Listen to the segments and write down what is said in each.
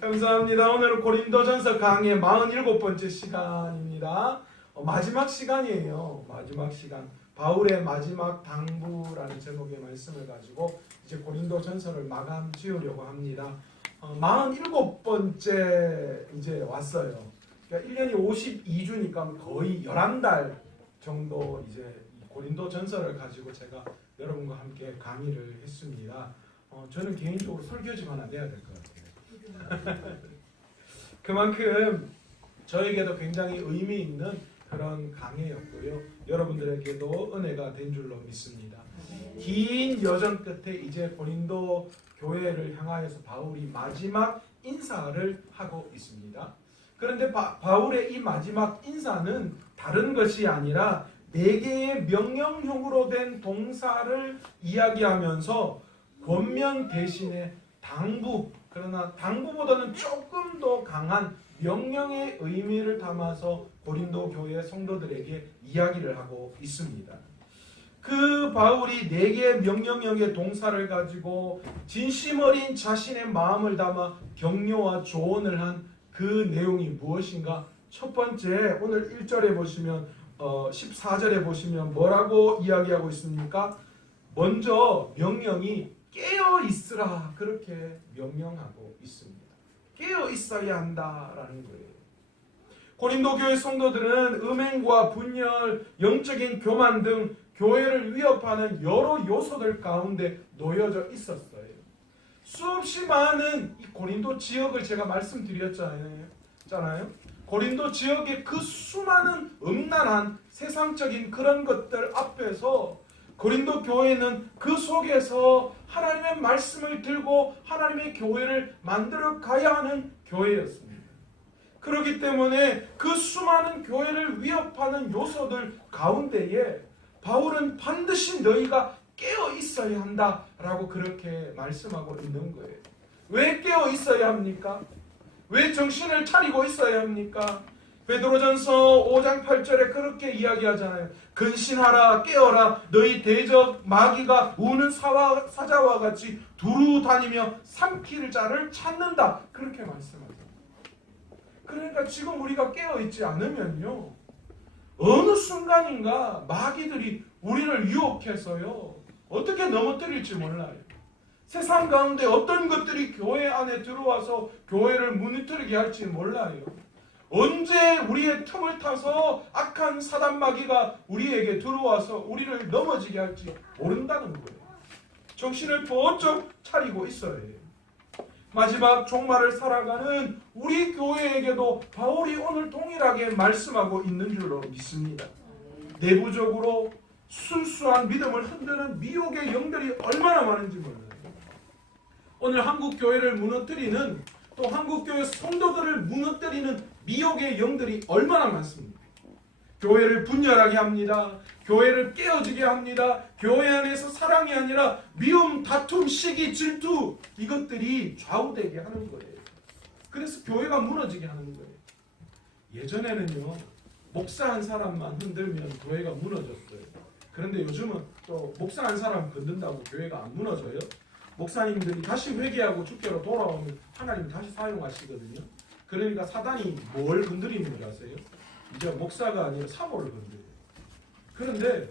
감사합니다. 오늘은 고린도전서 강의 47번째 시간입니다. 마지막 시간이에요. 마지막 시간. 바울의 마지막 당부라는 제목의 말씀을 가지고 이제 고린도전서를 마감 지으려고 합니다. 47번째 이제 왔어요. 그러니까 1년이 52주니까 거의 11달 정도 이제 고린도전서를 가지고 제가 여러분과 함께 강의를 했습니다. 저는 개인적으로 설교지가 하나 내야 될 것 같아요. 그만큼 저에게도 굉장히 의미 있는 그런 강해였고요. 여러분들에게도 은혜가 된 줄로 믿습니다. 긴 여정 끝에 이제 고린도 교회를 향하여서 바울이 마지막 인사를 하고 있습니다. 그런데 바울의 이 마지막 인사는 다른 것이 아니라 4개의 명령형으로 된 동사를 이야기하면서 권면 대신에 당부, 그러나 당부보다는 조금 더 강한 명령의 의미를 담아서 고린도 교회 성도들에게 이야기를 하고 있습니다. 그 바울이 4개의 명령형의 동사를 가지고 진심 어린 자신의 마음을 담아 격려와 조언을 한 그 내용이 무엇인가? 첫 번째, 오늘 1절에 보시면 14절에 보시면 뭐라고 이야기하고 있습니까? 먼저 명령이 깨어 있으라, 그렇게 명령하고 있습니다. 깨어 있어야 한다라는 거예요. 고린도 교회 성도들은 음행과 분열, 영적인 교만 등 교회를 위협하는 여러 요소들 가운데 놓여져 있었어요. 수없이 많은 이 고린도 지역을 제가 말씀드렸잖아요. 고린도 지역의 그 수많은 음란한 세상적인 그런 것들 앞에서 고린도 교회는 그 속에서 하나님의 말씀을 들고 하나님의 교회를 만들어 가야 하는 교회였습니다. 그렇기 때문에 그 수많은 교회를 위협하는 요소들 가운데에 바울은 반드시 너희가 깨어 있어야 한다라고 그렇게 말씀하고 있는 거예요. 왜 깨어 있어야 합니까? 왜 정신을 차리고 있어야 합니까? 베드로전서 5장 8절에 그렇게 이야기하잖아요. 근신하라, 깨어라, 너희 대적 마귀가 우는 사자와 같이 두루 다니며 삼킬 자를 찾는다, 그렇게 말씀하죠. 그러니까 지금 우리가 깨어있지 않으면요, 어느 순간인가 마귀들이 우리를 유혹해서요 어떻게 넘어뜨릴지 몰라요. 세상 가운데 어떤 것들이 교회 안에 들어와서 교회를 무너뜨리게 할지 몰라요. 언제 우리의 틈을 타서 악한 사단 마귀가 우리에게 들어와서 우리를 넘어지게 할지 모른다는 거예요. 정신을 번쩍 차리고 있어야 해요. 마지막 종말을 살아가는 우리 교회에게도 바울이 오늘 동일하게 말씀하고 있는 줄로 믿습니다. 내부적으로 순수한 믿음을 흔드는 미혹의 영들이 얼마나 많은지 몰라요. 오늘 한국 교회를 무너뜨리는, 또 한국 교회 성도들을 무너뜨리는 미혹의 영들이 얼마나 많습니까? 교회를 분열하게 합니다. 교회를 깨어지게 합니다. 교회 안에서 사랑이 아니라 미움, 다툼, 시기, 질투, 이것들이 좌우되게 하는 거예요. 그래서 교회가 무너지게 하는 거예요. 예전에는요, 목사 한 사람만 흔들면 교회가 무너졌어요. 그런데 요즘은 또 목사 한 사람 건든다고 교회가 안 무너져요. 목사님들이 다시 회개하고 주께로 돌아오면 하나님 다시 사용하시거든요. 그러니까 사단이 뭘 건드리는 줄 아세요? 이제 목사가 아니라 사모를 건드려요. 그런데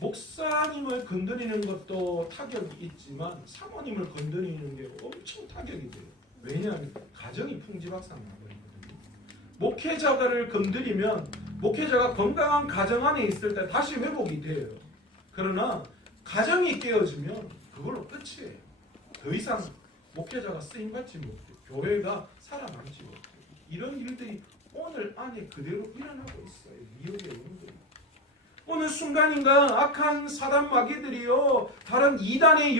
목사님을 건드리는 것도 타격이 있지만 사모님을 건드리는 게 엄청 타격이 돼요. 왜냐하면 가정이 풍지박산 나버리거든요. 목회자를 건드리면 목회자가 건강한 가정 안에 있을 때 다시 회복이 돼요. 그러나 가정이 깨어지면 그걸로 끝이에요. 더 이상 목회자가 쓰임받지 못해요. 교회가 살아남지 못해요. 이런 일들이 오늘 안에 그대로 일어나고 있어요. 미혹의 영들이. 어느 순간인가 악한 사단 마귀들이요, 다른 이단에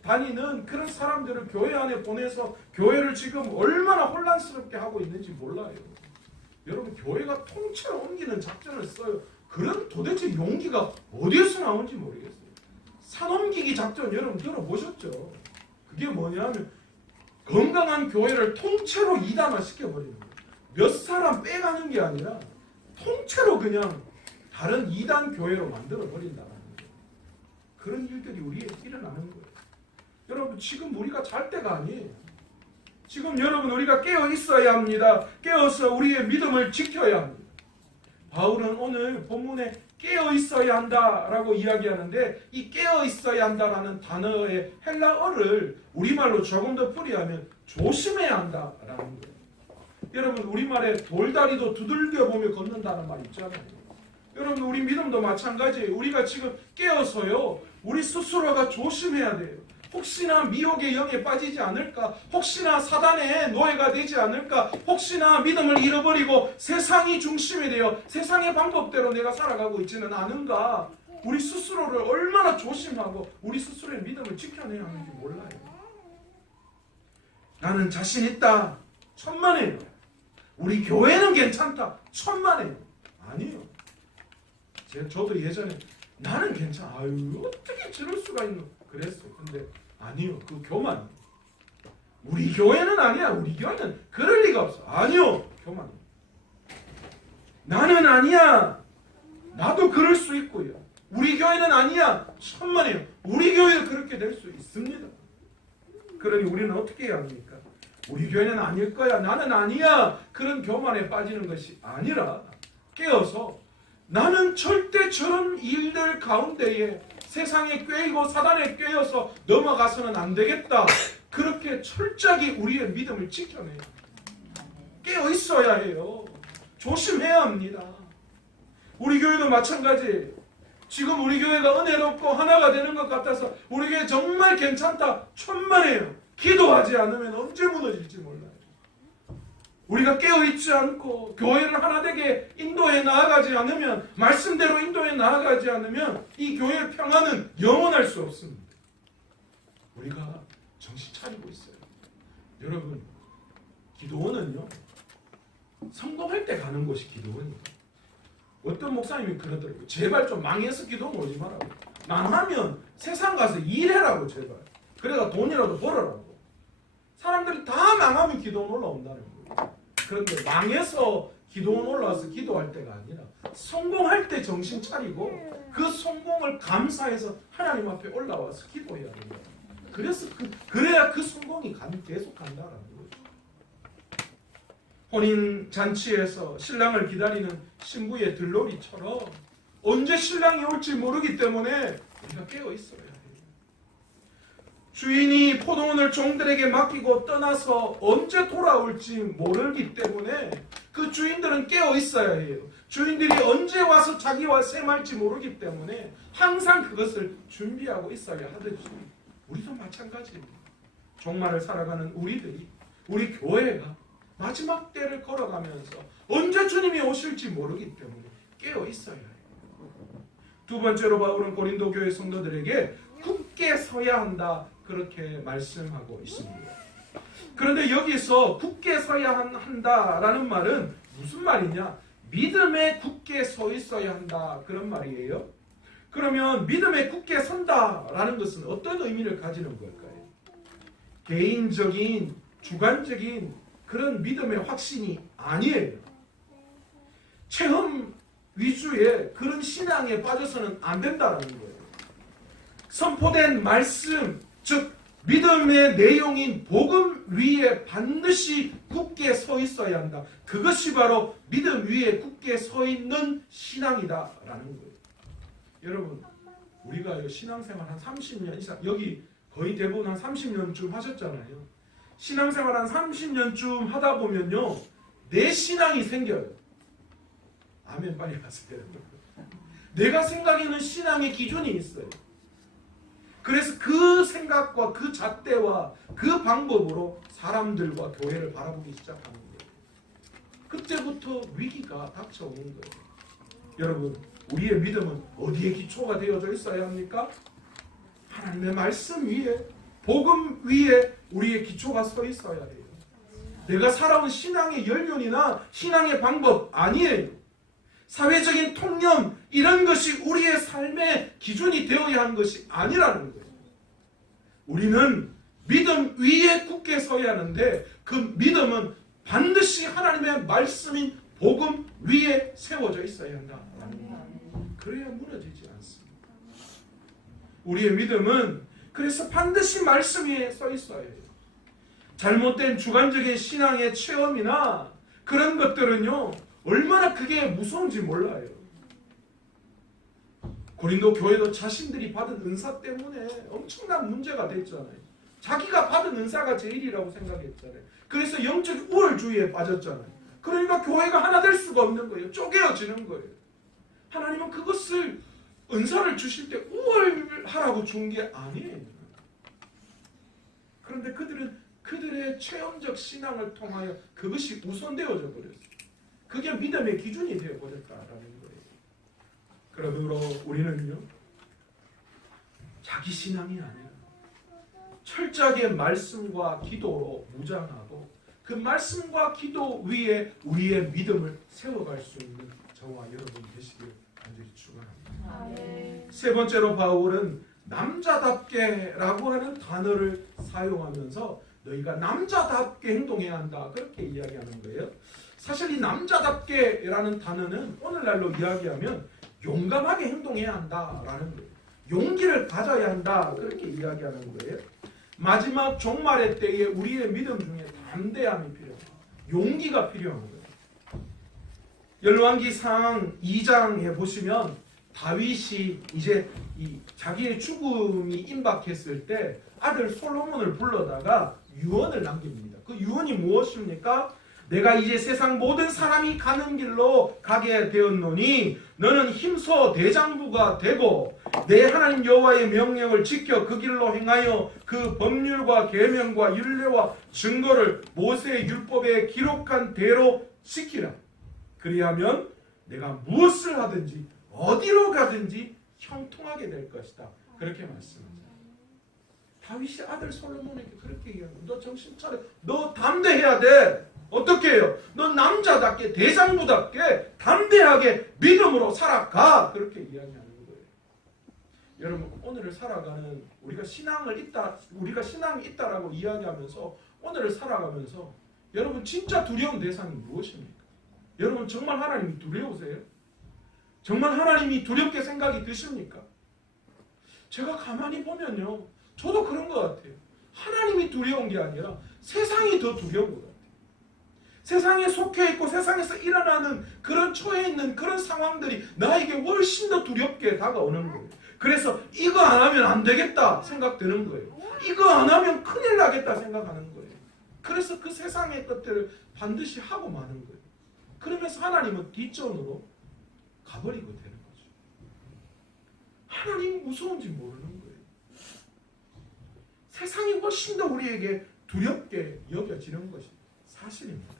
다니는 그런 사람들을 교회 안에 보내서 교회를 지금 얼마나 혼란스럽게 하고 있는지 몰라요. 여러분, 교회가 통째로 옮기는 작전을 써요. 그런 도대체 용기가 어디에서 나오는지 모르겠어요. 산 옮기기 작전 여러분 들어보셨죠? 그게 뭐냐면 건강한 교회를 통째로 이단화 시켜버리는 거예요. 몇 사람 빼가는 게 아니라 통째로 그냥 다른 이단 교회로 만들어버린다는 거예요. 그런 일들이 우리에게 일어나는 거예요. 여러분, 지금 우리가 잘 때가 아니에요. 지금 여러분 우리가 깨어 있어야 합니다. 깨어서 우리의 믿음을 지켜야 합니다. 바울은 오늘 본문에 깨어 있어야 한다라고 이야기하는데 이 깨어 있어야 한다라는 단어의 헬라어를 우리말로 조금 더 풀이하면 조심해야 한다라는 거예요. 여러분 우리말에 돌다리도 두들겨 보며 걷는다는 말 있잖아요. 여러분 우리 믿음도 마찬가지예요. 우리가 지금 깨어서요 우리 스스로가 조심해야 돼요. 혹시나 미혹의 영에 빠지지 않을까? 혹시나 사단의 노예가 되지 않을까? 혹시나 믿음을 잃어버리고 세상이 중심이 되어 세상의 방법대로 내가 살아가고 있지는 않은가? 우리 스스로를 얼마나 조심하고 우리 스스로의 믿음을 지켜내야 하는지 몰라요. 나는 자신 있다. 천만에요. 우리 교회는 괜찮다. 천만에요. 아니요. 저도 예전에 나는 괜찮아. 아유 어떻게 저럴 수가 있노? 그랬어요. 근데 아니요. 그 교만. 우리 교회는 아니야. 우리 교회는 그럴 리가 없어. 아니요. 교만. 나는 아니야. 나도 그럴 수 있고요. 우리 교회는 아니야. 천만에요. 우리 교회도 그렇게 될 수 있습니다. 그러니 우리는 어떻게 해야 합니까? 우리 교회는 아닐 거야. 나는 아니야. 그런 교만에 빠지는 것이 아니라 깨어서 나는 절대 저런 일들 가운데에 세상에 꿰이고 사단에 꿰어서 넘어가서는 안 되겠다. 그렇게 철저하게 우리의 믿음을 지켜내요. 깨어 있어야 해요. 조심해야 합니다. 우리 교회도 마찬가지. 지금 우리 교회가 은혜롭고 하나가 되는 것 같아서 우리 교회 정말 괜찮다. 천만에요. 기도하지 않으면 언제 무너질지 몰라요. 우리가 깨어있지 않고 교회를 하나 되게 인도해 나아가지 않으면 말씀대로 인도해 나아가지 않으면 이 교회의 평안은 영원할 수 없습니다. 우리가 정신 차리고 있어요. 여러분 기도원은요 성공할 때 가는 곳이 기도원이에요. 어떤 목사님이 그러더라고요. 제발 좀 망해서 기도원 오지 말라고. 망하면 세상 가서 일해라고 제발. 그래가 돈이라도 벌어라고. 사람들이 다 망하면 기도원 올라온다는 거예요. 그런데 망해서 기도원 올라와서 기도할 때가 아니라 성공할 때 정신 차리고 그 성공을 감사해서 하나님 앞에 올라와서 기도해야 돼요. 그래야 그 성공이 계속 간다라는 거죠. 혼인 잔치에서 신랑을 기다리는 신부의 들놀이처럼 언제 신랑이 올지 모르기 때문에 우리가 깨어 있어야 해요. 주인이 포도원을 종들에게 맡기고 떠나서 언제 돌아올지 모르기 때문에 그 주인들은 깨어 있어야 해요. 주인들이 언제 와서 자기와 셈할지 모르기 때문에 항상 그것을 준비하고 있어야 하듯이 우리도 마찬가지입니다. 종말을 살아가는 우리들이 우리 교회가 마지막 때를 걸어가면서 언제 주님이 오실지 모르기 때문에 깨어 있어야 해요. 두 번째로 바울은 고린도 교회 성도들에게 굳게 서야 한다. 그렇게 말씀하고 있습니다. 그런데 여기서 굳게 서야 한다라는 말은 무슨 말이냐? 믿음에 굳게 서 있어야 한다. 그런 말이에요. 그러면 믿음에 굳게 선다라는 것은 어떤 의미를 가지는 걸까요? 개인적인, 주관적인 그런 믿음의 확신이 아니에요. 체험 위주의 그런 신앙에 빠져서는 안 된다는 거예요. 선포된 말씀, 즉 믿음의 내용인 복음 위에 반드시 굳게 서 있어야 한다. 그것이 바로 믿음 위에 굳게 서 있는 신앙이다라는 거예요. 여러분, 우리가 신앙생활 한 30년 이상, 여기 거의 대부분 한 30년쯤 하셨잖아요. 신앙생활 한 30년쯤 하다 보면요, 내 신앙이 생겨요. 아멘 빨리 하세요. 내가 생각하는 신앙의 기준이 있어요. 그래서 그 생각과 그 잣대와 그 방법으로 사람들과 교회를 바라보기 시작하는 거예요. 그때부터 위기가 닥쳐오는 거예요. 여러분, 우리의 믿음은 어디에 기초가 되어져 있어야 합니까? 하나님의 말씀 위에, 복음 위에 우리의 기초가 서 있어야 해요. 내가 살아온 신앙의 연륜이나 신앙의 방법 아니에요. 사회적인 통념 이런 것이 우리의 삶의 기준이 되어야 하는 것이 아니라는 거예요. 우리는 믿음 위에 굳게 서야 하는데 그 믿음은 반드시 하나님의 말씀인 복음 위에 세워져 있어야 한다라는 거예요. 그래야 무너지지 않습니다. 우리의 믿음은 그래서 반드시 말씀 위에 서 있어야 해요. 잘못된 주관적인 신앙의 체험이나 그런 것들은요, 얼마나 그게 무서운지 몰라요. 고린도 교회도 자신들이 받은 은사 때문에 엄청난 문제가 됐잖아요. 자기가 받은 은사가 제일이라고 생각했잖아요. 그래서 영적 우월주의에 빠졌잖아요. 그러니까 교회가 하나 될 수가 없는 거예요. 쪼개어지는 거예요. 하나님은 그것을 은사를 주실 때 우월하라고 준 게 아니에요. 그런데 그들은 그들의 체험적 신앙을 통하여 그것이 우선되어져 버렸어요. 그게 믿음의 기준이 되어버렸다라는 거예요. 그러므로 우리는요, 자기 신앙이 아니라 철저하게 말씀과 기도로 무장하고 그 말씀과 기도 위에 우리의 믿음을 세워갈 수 있는 저와 여러분 되시길 간절히 축원합니다. 세 번째로 바울은 남자답게라고 하는 단어를 사용하면서 너희가 남자답게 행동해야 한다, 그렇게 이야기하는 거예요. 사실 이 남자답게라는 단어는 오늘날로 이야기하면 용감하게 행동해야 한다라는 거예요. 용기를 가져야 한다, 그렇게 이야기하는 거예요. 마지막 종말의 때에 우리의 믿음 중에 담대함이 필요합니다. 용기가 필요한 거예요. 열왕기상 2장에 보시면 다윗이 이제 자기의 죽음이 임박했을 때 아들 솔로몬을 불러다가 유언을 남깁니다. 그 유언이 무엇입니까? 내가 이제 세상 모든 사람이 가는 길로 가게 되었노니 너는 힘써 대장부가 되고 내 하나님 여호와의 명령을 지켜 그 길로 행하여 그 법률과 계명과 율례와 증거를 모세의 율법에 기록한 대로 지키라. 그리하면 내가 무엇을 하든지 어디로 가든지 형통하게 될 것이다. 그렇게 말씀합니다. 다윗이 아들 솔로몬에게 그렇게 얘기합니다. 너 정신 차려. 너 담대해야 돼. 어떻게 해요? 너 남자답게 대장부답게 담대하게 믿음으로 살아가. 그렇게 이야기하는 거예요. 여러분, 오늘을 살아가는 우리가 신앙이 있다라고 이야기하면서 오늘을 살아가면서 여러분 진짜 두려운 대상이 무엇입니까? 여러분 정말 하나님이 두려우세요? 정말 하나님이 두렵게 생각이 드십니까? 제가 가만히 보면요, 저도 그런 것 같아요. 하나님이 두려운 게 아니라 세상이 더 두려운 것 같아요. 세상에 속해 있고 세상에서 일어나는 그런 처해 있는 그런 상황들이 나에게 훨씬 더 두렵게 다가오는 거예요. 그래서 이거 안 하면 안 되겠다 생각되는 거예요. 이거 안 하면 큰일 나겠다 생각하는 거예요. 그래서 그 세상의 것들을 반드시 하고 마는 거예요. 그러면서 하나님은 뒷전으로 가버리고 되는 거죠. 하나님이 무서운지 모르는 거예요. 세상이 훨씬 더 우리에게 두렵게 여겨지는 것이 사실입니다.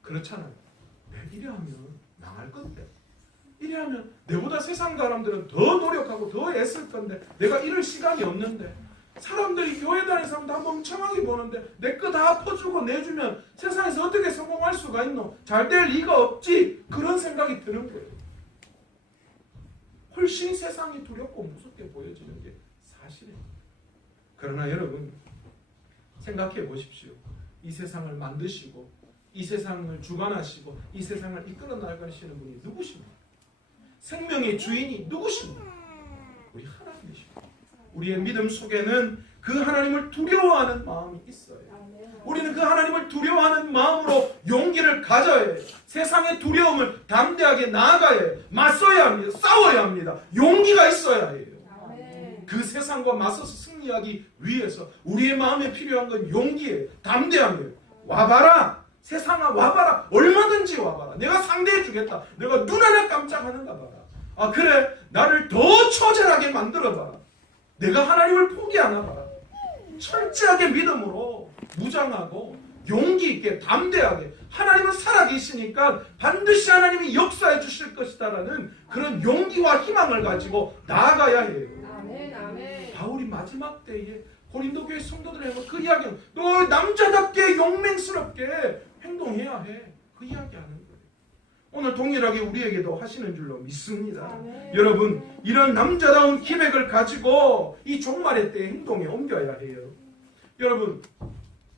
그렇잖아요. 이래 하면 망할 건데, 이래 하면 내보다 세상 사람들은 더 노력하고 더 애쓸 건데 내가 이럴 시간이 없는데, 사람들이 교회 다니는 사람 다 멍청하게 보는데 내 거 다 퍼주고 내주면 세상에서 어떻게 성공할 수가 있노? 잘 될 리가 없지. 그런 생각이 드는 거예요. 훨씬 세상이 두렵고 무섭게 보여지는 게 사실입니다. 그러나 여러분 생각해 보십시오. 이 세상을 만드시고 이 세상을 주관하시고 이 세상을 이끌어 나가시는 분이 누구십니까? 생명의 주인이 누구십니까? 우리 하나님이십니다. 우리의 믿음 속에는 그 하나님을 두려워하는 마음이 있어요. 우리는 그 하나님을 두려워하는 마음으로 용기를 가져야 해요. 세상의 두려움을 담대하게 나아가야 해요. 맞서야 합니다. 싸워야 합니다. 용기가 있어야 해요. 그 세상과 맞서서 승리하기 위해서 우리의 마음에 필요한 건 용기예요. 담대함이에요. 와봐라. 세상아 와봐라. 얼마든지 와봐라. 내가 상대해 주겠다. 내가 눈 하나 깜짝하는가 봐라. 아 그래? 나를 더 처절하게 만들어봐라. 내가 하나님을 포기하나 봐라. 철저하게 믿음으로 무장하고 용기 있게 담대하게 하나님은 살아계시니까 반드시 하나님이 역사해 주실 것이다라는 그런 용기와 희망을 가지고 나아가야 해요. 아멘. 바울이 마지막 때에 고린도 교회 성도들에게 그 이야기는 너 남자답게 용맹스럽게 행동해야 해. 그 이야기하는 거예요. 오늘 동일하게 우리에게도 하시는 줄로 믿습니다. 여러분 이런 남자다운 기백을 가지고 이 종말의 때에 행동에 옮겨야 해요. 여러분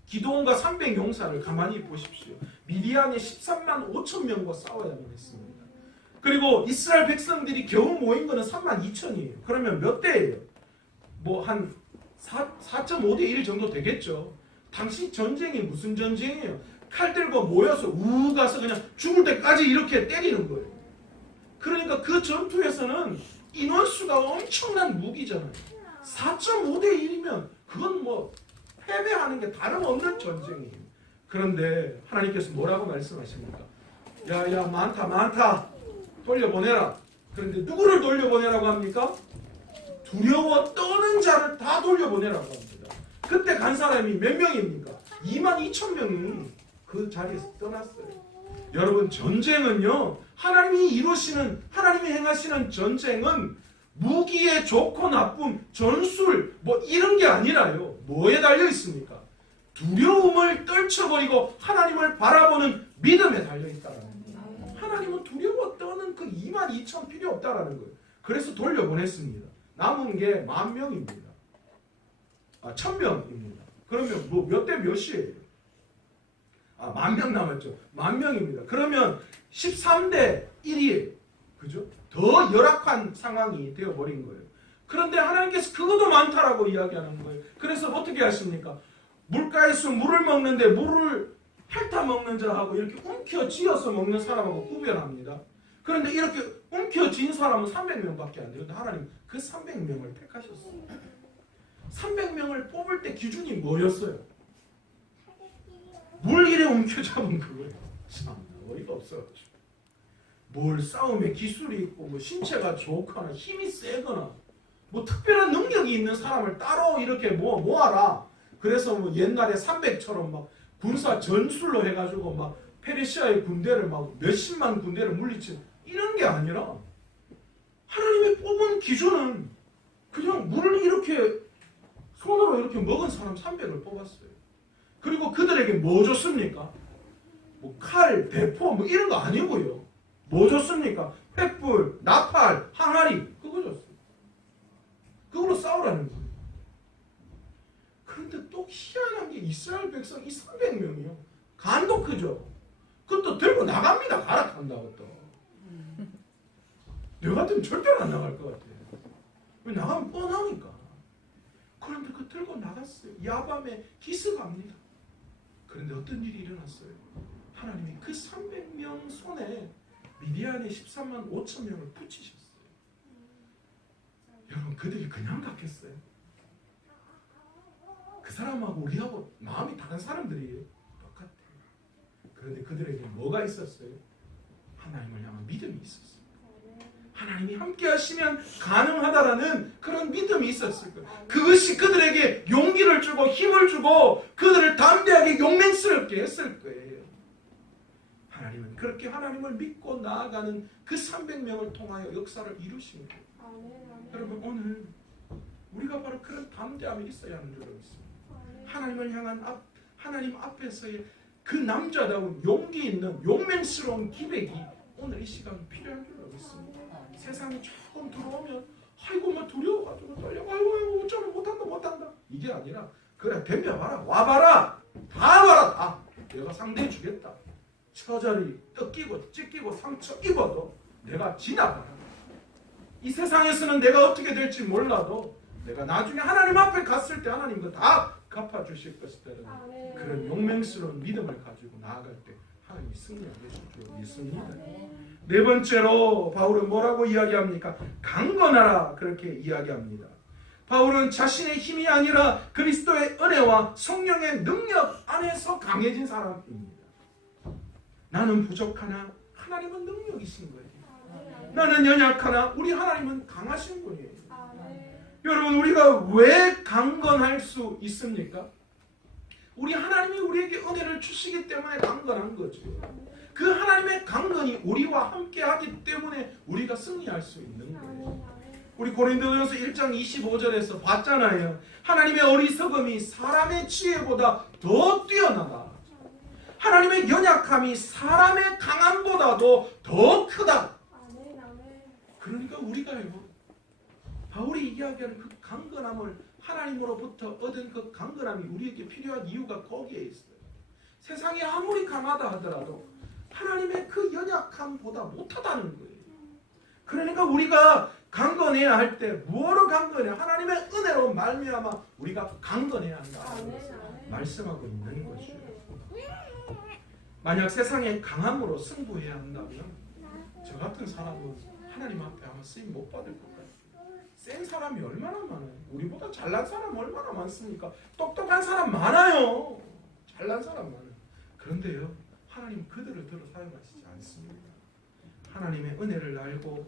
기드온과 300용사를 가만히 보십시오. 미디안에 13만 5천 명과 싸워야만 했습니다. 그리고 이스라엘 백성들이 겨우 모인 거는 3만 2천이에요. 그러면 몇 대예요? 뭐 한 4.5대 1 정도 되겠죠. 당시 전쟁이 무슨 전쟁이에요? 칼 들고 모여서 우 가서 그냥 죽을 때까지 이렇게 때리는 거예요. 그러니까 그 전투에서는 인원수가 엄청난 무기잖아요. 4.5대 1이면 그건 뭐 패배하는 게 다름없는 전쟁이에요. 그런데 하나님께서 뭐라고 말씀하십니까? 야야 많다 돌려보내라. 그런데 누구를 돌려보내라고 합니까? 두려워 떠는 자를 다 돌려보내라고 합니다. 그때 간 사람이 몇 명입니까? 22,000명이 그 자리에서 떠났어요. 여러분 전쟁은요, 하나님이 이루시는, 하나님이 행하시는 전쟁은 무기의 좋고 나쁨, 전술 뭐 이런 게 아니라요. 뭐에 달려 있습니까? 두려움을 떨쳐버리고 하나님을 바라보는 믿음에 달려 있다라는 거예요. 하나님은 두려워 떠는 그 22,000 필요 없다라는 거예요. 그래서 돌려보냈습니다. 남은 게 10,000명입니다. 1,000명입니다. 그러면 뭐 몇 대 몇이에요? 10,000명 남았죠. 10,000명입니다. 그러면 13대 1이에요. 그죠? 더 열악한 상황이 되어버린 거예요. 그런데 하나님께서 그것도 많다라고 이야기하는 거예요. 그래서 어떻게 하십니까? 물가에서 물을 먹는데 물을 핥아 먹는 자하고 이렇게 움켜쥐어서 먹는 사람하고 구별합니다. 그런데 이렇게 움켜쥔 사람은 300명밖에 안 돼요. 근데 하나님 그 300명을 택하셨어요. 300명을 뽑을 때 기준이 뭐였어요? 물 이래 움켜잡은 그거예요. 참 어이가 없어가지고. 뭘 싸움에 기술이 있고 뭐 신체가 좋거나 힘이 세거나 뭐 특별한 능력이 있는 사람을 따로 이렇게 모아라. 그래서 뭐 옛날에 300처럼 막 군사 전술로 해가지고 막 페르시아의 군대를 막 몇십만 군대를 물리친 이런 게 아니라 하나님의 뽑은 기준은 그냥 물을 이렇게 손으로 이렇게 먹은 사람 300을 뽑았어요. 그리고 그들에게 뭐 줬습니까? 뭐 칼, 대포 뭐 이런 거 아니고요. 뭐 줬습니까? 횃불, 나팔, 항아리 그거 줬어요. 그걸로 싸우라는 거예요. 그런데 또 희한한 게 이스라엘 백성 이 300명이요. 간도 크죠. 그것도 들고 나갑니다. 갈아탄다고 또. 내 같으면 절대로 안 나갈 것 같아요. 왜 나가면 뻔하니까. 그런데 그 들고 나갔어요. 야밤에 기습합니다. 그런데 어떤 일이 일어났어요? 하나님이 그 300명 손에 미디안의 13만 5천 명을 붙이셨어요. 여러분 그들이 그냥 갔겠어요? 그 사람하고 우리하고 마음이 다른 사람들이에요. 똑같아요. 그런데 그들에게 뭐가 있었어요? 하나님을 향한 믿음이 있었어요. 하나님이 함께 하시면 가능하다라는 그런 믿음이 있었을 거예요. 그것이 그들에게 용기를 주고 힘을 주고 그들을 담대하게 용맹스럽게 했을 거예요. 하나님은 그렇게 하나님을 믿고 나아가는 그 300명을 통하여 역사를 이루신 거예요. 여러분 오늘 우리가 바로 그런 담대함이 있어야 하는 줄 믿습니다. 하나님을 향한 하나님 앞에서의 그 남자다운 용기 있는 용맹스러운 기백이 오늘 이 시간 필요한 줄 믿습니다. 세상이 조금 들어오면 아이고 뭐 두려워가지고 떨려 아이고 어쩌면 못한다 이게 아니라 그래 덤벼봐라 와봐라 다 와라 다 내가 상대해 주겠다. 처절히 뜯기고 찢기고 상처 입어도 내가 지나가라. 이 세상에서는 내가 어떻게 될지 몰라도 내가 나중에 하나님 앞에 갔을 때 하나님 그 다 갚아주실 것이라는 그런 용맹스러운 믿음을 가지고 나아갈 때 하나님이 승리하게 해줄 줄 믿습니다. 네 번째로 바울은 뭐라고 이야기합니까? 강건하라 그렇게 이야기합니다. 바울은 자신의 힘이 아니라 그리스도의 은혜와 성령의 능력 안에서 강해진 사람입니다. 나는 부족하나 하나님은 능력이신 거예요. 나는 연약하나 우리 하나님은 강하신 분이에요. 여러분 우리가 왜 강건할 수 있습니까? 우리 하나님이 우리에게 은혜를 주시기 때문에 강건한 거죠. 그 하나님의 강건이 우리와 함께하기 때문에 우리가 승리할 수 있는 거예요. 우리 고린도전서 1장 25절에서 봤잖아요. 하나님의 어리석음이 사람의 지혜보다 더 뛰어나다. 하나님의 연약함이 사람의 강함보다도 더 크다. 그러니까 우리가요. 바울이 이야기하는 그 강건함을 하나님으로부터 얻은 그 강건함이 우리에게 필요한 이유가 거기에 있어요. 세상이 아무리 강하다 하더라도 하나님의 그 연약함보다 못하다는 거예요. 그러니까 우리가 강건해야 할 때 뭐로 강건해? 하나님의 은혜로 말미암아 우리가 강건해야 한다. 말씀하고 있는 거죠. 만약 세상에 강함으로 승부해야 한다면 저 같은 사람은 하나님 앞에 아마 쓰임 못 받을 것 같아요. 센 사람이 얼마나 많아요. 우리보다 잘난 사람 얼마나 많습니까? 똑똑한 사람 많아요. 잘난 사람 많아요. 그런데요, 하나님 그들을 들어 사용하시지 않습니다. 하나님의 은혜를 알고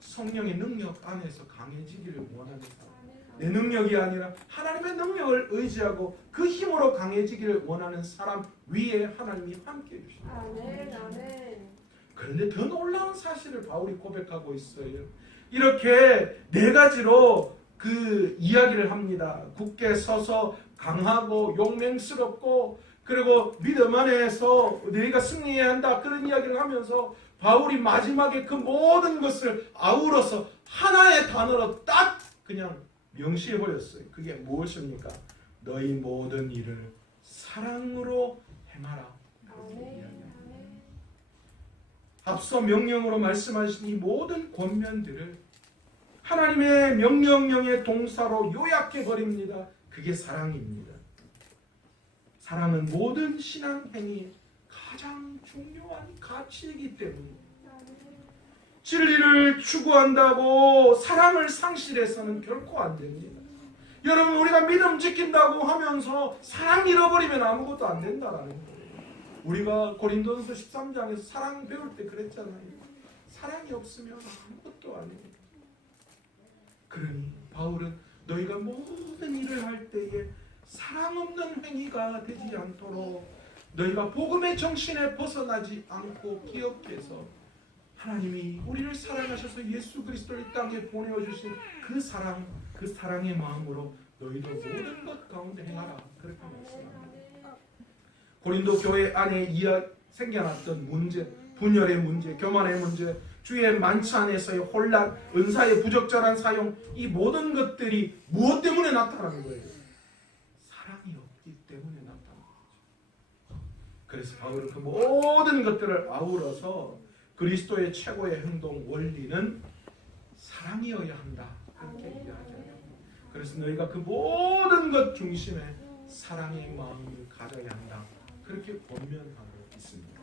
성령의 능력 안에서 강해지기를 원하는 사람, 내 능력이 아니라 하나님의 능력을 의지하고 그 힘으로 강해지기를 원하는 사람 위에 하나님이 함께 해주십니다. 그런데 더 놀라운 사실을 바울이 고백하고 있어요. 이렇게 네 가지로 그 이야기를 합니다. 굳게 서서 강하고 용맹스럽고 그리고 믿음 안에서 너희가 승리해야 한다, 그런 이야기를 하면서 바울이 마지막에 그 모든 것을 아우러서 하나의 단어로 딱 그냥 명시해 버렸어요. 그게 무엇입니까? 너희 모든 일을 사랑으로 행하라. 앞서 명령으로 말씀하신 이 모든 권면들을 하나님의 명령령의 동사로 요약해 버립니다. 그게 사랑입니다. 사랑은 모든 신앙 행위의 가장 중요한 가치이기 때문입니다. 진리를 추구한다고 사랑을 상실해서는 결코 안 됩니다. 여러분, 우리가 믿음 지킨다고 하면서 사랑 잃어버리면 아무것도 안 된다라는 거예요. 우리가 고린도전서 13장에서 사랑 배울 때 그랬잖아요. 사랑이 없으면 아무것도 아니에요. 그러니 바울은 너희가 모든 일을 할 때에 사랑 없는 행위가 되지 않도록 너희가 복음의 정신에 벗어나지 않고 기억해서 하나님이 우리를 사랑하셔서 예수 그리스도를 이 땅에 보내주신 그 사랑, 그 사랑의 마음으로 너희도 모든 것 가운데 행하라. 그렇게 말씀합니다. 고린도 교회 안에 생겨났던 문제, 분열의 문제, 교만의 문제, 주의 만찬에서의 혼란, 은사의 부적절한 사용, 이 모든 것들이 무엇 때문에 나타나는 거예요? 사랑이 없기 때문에 나타나는 거죠. 그래서 바울은 그 모든 것들을 아우러서 그리스도의 최고의 행동 원리는 사랑이어야 한다, 그렇게 이야기합니다. 그래서 너희가 그 모든 것 중심에 사랑의 마음을 가져야 한다, 그렇게 권면하고 있습니다.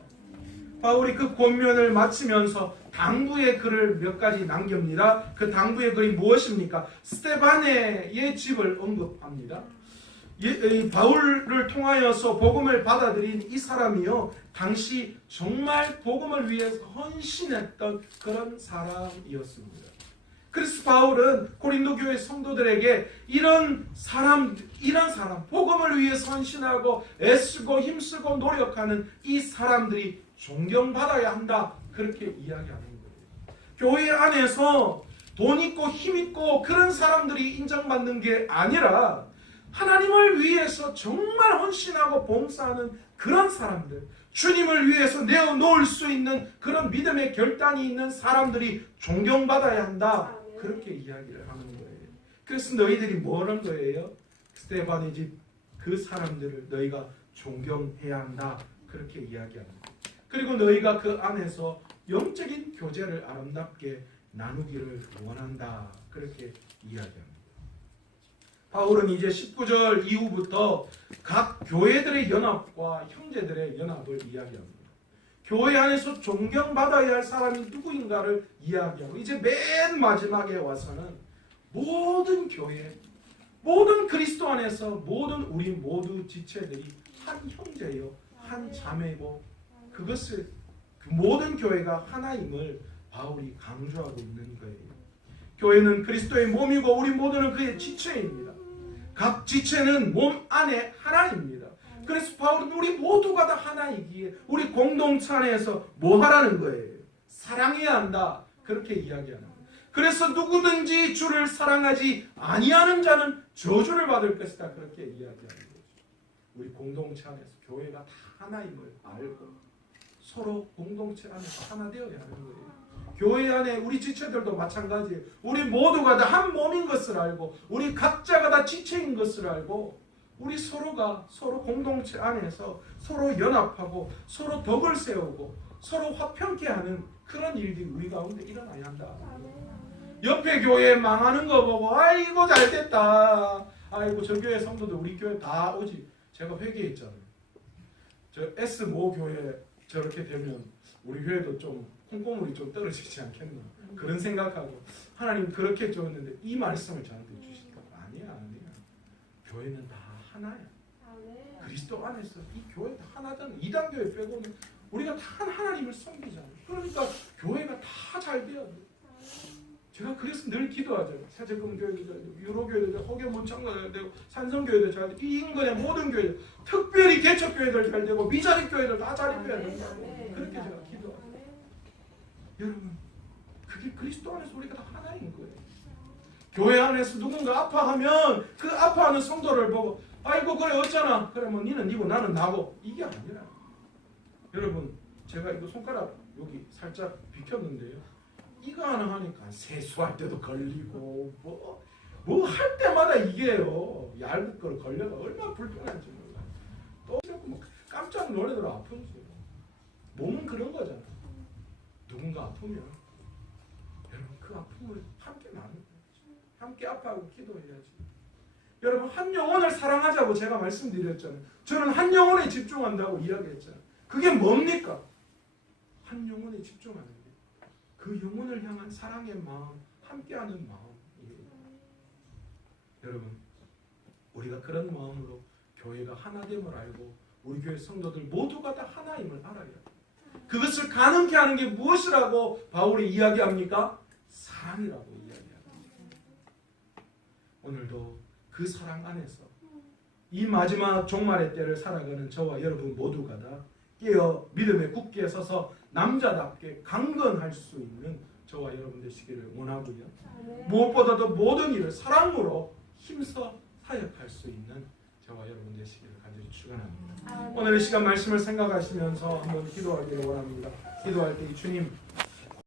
바울이 그 권면을 마치면서 당부의 글을 몇 가지 남깁니다. 그 당부의 글이 무엇입니까? 스데바네의 집을 언급합니다. 바울을 통하여서 복음을 받아들인 이 사람이요, 당시 정말 복음을 위해서 헌신했던 그런 사람이었습니다. 그래서 바울은 고린도 교회 성도들에게 이런 사람, 복음을 위해서 헌신하고 애쓰고 힘쓰고 노력하는 이 사람들이 존경받아야 한다, 그렇게 이야기하는 거예요. 교회 안에서 돈 있고 힘 있고 그런 사람들이 인정받는 게 아니라 하나님을 위해서 정말 헌신하고 봉사하는 그런 사람들, 주님을 위해서 내어놓을 수 있는 그런 믿음의 결단이 있는 사람들이 존경받아야 한다, 그렇게 이야기를 하는 거예요. 그래서 너희들이 뭐라는 거예요? 스데반의 집 그 사람들을 너희가 존경해야 한다, 그렇게 이야기합니다. 그리고 너희가 그 안에서 영적인 교제를 아름답게 나누기를 원한다, 그렇게 이야기합니다. 바울은 이제 19절 이후부터 각 교회들의 연합과 형제들의 연합을 이야기합니다. 교회 안에서 존경받아야 할 사람이 누구인가를 이야기하고 이제 맨 마지막에 와서는 모든 교회, 모든 그리스도 안에서 모든 우리 모두 지체들이 한 형제요, 한 자매고 그것을 그 모든 교회가 하나임을 바울이 강조하고 있는 거예요. 교회는 그리스도의 몸이고 우리 모두는 그의 지체입니다. 각 지체는 몸 안에 하나입니다. 그래서 바울은 우리 모두가 다 하나이기에 우리 공동체 안에서 뭐 하라는 거예요? 사랑해야 한다, 그렇게 이야기하는 거예요. 그래서 누구든지 주를 사랑하지 아니하는 자는 저주를 받을 것이다, 그렇게 이야기하는 거죠. 우리 공동체 안에서 교회가 다 하나임을 알고 서로 공동체 안에서 하나 되어야 하는 거예요. 교회 안에 우리 지체들도 마찬가지예요. 우리 모두가 다 한 몸인 것을 알고 우리 각자가 다 지체인 것을 알고 우리 서로가 서로 공동체 안에서 서로 연합하고 서로 덕을 세우고 서로 화평케 하는 그런 일들이 우리 가운데 일어나야 한다. 옆에 교회 망하는 거 보고 아이고 잘됐다, 아이고 저 교회 성도들 우리 교회 다 오지, 제가 회개했잖아요. 저 S모 교회 저렇게 되면 우리 교회도 좀 콩고물이 좀 떨어지지 않겠나 그런 생각하고 하나님 그렇게 줬는데 이 말씀을 저한테 주시니까 아니야. 교회는 다 하나야. 그리스도 안에서 이 교회 다 하나잖아. 이단 교회 빼고는 우리가 다 하나님을 섬기잖아. 그러니까 교회가 다 잘 돼야 돼. 제가 그래서 늘 기도하죠. 세제금 교회도 잘 되고 유로교회도 잘 되고 허교문창도 잘 되고 산성교회도 잘 되고 이 인근의 모든 교회들 특별히 개척교회들 잘 되고 미자립 교회들 다 자립해야 된다고 그렇게 제가 기도하죠. 여러분 그게 그리스도 안에서 우리가 다 하나인 거예요. 교회 안에서 누군가 아파하면 그 아파하는 성도를 보고 아이고 그래 어쩌나 그래 뭐 니는 니고 나는 나고 이게 아니라 여러분 제가 이거 손가락 여기 살짝 비켰는데요. 이거 하나 하니까 세수할 때도 걸리고 뭐 할 때마다 이게요. 얇은 걸 걸려가 얼마나 불편한지 몰라요. 또 자꾸 막 깜짝 놀래더라 아프면서. 몸은 그런 거잖아. 누군가 아프면 여러분 그 아픔을 함께 나누는 거지. 함께 아파하고 기도해야지. 여러분 한 영혼을 사랑하자고 제가 말씀드렸잖아요. 저는 한 영혼에 집중한다고 이야기했잖아요. 그게 뭡니까? 한 영혼에 집중하는 게 그 영혼을 향한 사랑의 마음, 함께하는 마음이에요. 여러분 우리가 그런 마음으로 교회가 하나됨을 알고 우리 교회 성도들 모두가 다 하나임을 알아야 돼요. 그것을 가능케 하는 게 무엇이라고 바울이 이야기합니까? 사랑이라고 이야기합니다. 오늘도 그 사랑 안에서 이 마지막 종말의 때를 살아가는 저와 여러분 모두가 다 깨어 믿음에 굳게 서서 남자답게 강건할 수 있는 저와 여러분 되시기를 원하고요. 무엇보다도 모든 일을 사랑으로 힘써 사역할 수 있는 저와 여러분 되시기를 간절히 축원합니다. 오늘 이 시간 말씀을 생각하시면서 한번 기도하기를 원합니다. 기도할 때 주님